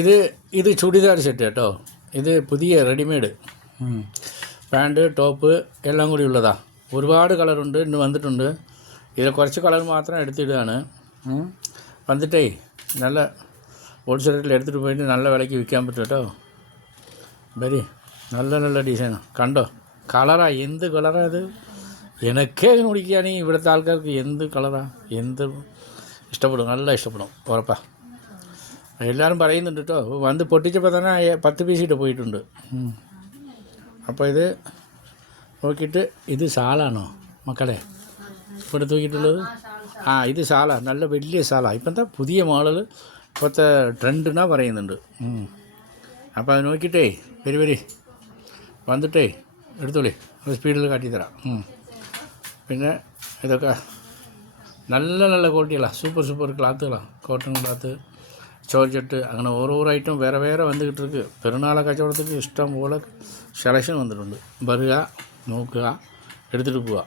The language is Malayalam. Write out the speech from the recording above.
ഇത് ചുടിദാർ സെറ്റ് കേട്ടോ. ഇത് പുതിയ റെഡിമെയ്ഡ് പാൻറ്റ് ടോപ്പ് എല്ലാം കൂടി ഉള്ളതാണ്. ഒരുപാട് കളറുണ്ട്, ഇന്ന് വന്നിട്ടുണ്ട്. ഇതിൽ കുറച്ച് കളർ മാത്രം എടുത്തിടുകയാണ്. വന്നിട്ടേ നല്ല ഹോൾസെയിൽ എടുത്തിട്ട് പോയിട്ട് നല്ല വിലയ്ക്ക് വിൽക്കാൻ പറ്റും കേട്ടോ. വരി, നല്ല നല്ല ഡിസൈനാണ്. കണ്ടോ കളറാണ്, എന്ത് കളറാണ് അത്. എനിക്കേ കുടിക്കുകയാണെങ്കിൽ ഇവിടുത്തെ ആൾക്കാർക്ക് എന്ത് കളറാണ്, എന്ത് ഇഷ്ടപ്പെടും, നല്ല ഇഷ്ടപ്പെടും ഉറപ്പാണ്. എല്ലാവരും പറയുന്നുണ്ട് കേട്ടോ. വന്ന് പൊട്ടിച്ചപ്പോൾ തന്നെ 10 പീസ് ഇട്ട് പോയിട്ടുണ്ട്. അപ്പോൾ ഇത് നോക്കിയിട്ട്, ഇത് ഷാളാണോ മക്കളെ ഇവിടെ തൂക്കിയിട്ടുള്ളത്? ഇത് ഷാളാണ്, നല്ല വലിയ ഷാളാണ്. ഇപ്പം എന്താ പുതിയ മോഡൽ, ഇപ്പോഴത്തെ ട്രെൻഡെന്നാണ് പറയുന്നുണ്ട്. അപ്പോൾ അത് നോക്കിയിട്ടേ വരി വന്നിട്ടേ എടുത്തോളി, സ്പീഡിൽ കാട്ടിത്തരാം. പിന്നെ ഇതൊക്കെ നല്ല നല്ല ക്വാളിറ്റികളാണ്, സൂപ്പർ ക്ലാത്തുകളാണ്. കോട്ടൺ ക്ലാത്ത്, ചോർജെട്ട്, അങ്ങനെ ഓരോ ഐറ്റം വേറെ വേറെ വന്നിട്ട് പെരുന്നാളെ കച്ചവടത്തേക്ക് ഇഷ്ടം പോലെ സെലക്ഷൻ വന്നിട്ടുണ്ട്. വരിക, നോക്കുക, എടുത്തിട്ട് പോവുക.